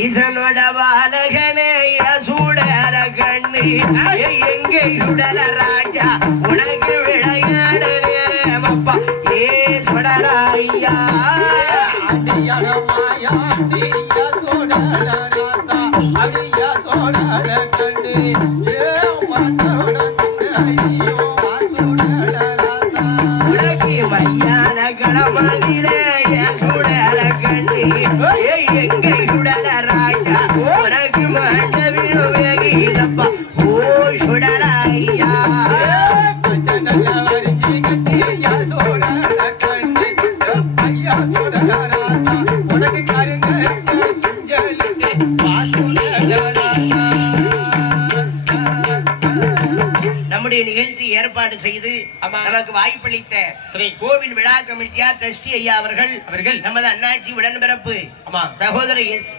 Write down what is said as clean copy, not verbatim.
ஈசனோட பாலகனே சூடர கண்ணு எங்கே சுடல ராஜா உனக்கு விளையாட நேரமப்பா ஏ சுடராய்யா அடியட மாயா அடியா சோடல ராசா அடியா சோடல கண்ணு ஏ மாட்டோட ஐயோ சோடல ராசா உனக்கு மையான களமதிலே சுடல கண்ணு எங்கே சுடல ராஜா உனக்கு மண்டவினு வேகிதப்பா ஓ சுடலையா நல்ல வரிஞ்சி கட்டியா சோடல கண்ணு ஐயா சுடல ராசா உனக்கு கருங்க செஞ்சலிட்டு வாசுடல ராசா. நம்முடைய நிகழ்ச்சி ஏற்பாடு செய்து நமக்கு வாய்ப்பளித்த கோவில் விழா கமிட்டியார் டிரஸ்டி ஐயா அவர்கள் நமது அண்ணாச்சி உடன்பிறப்பு சகோதரர் எஸ்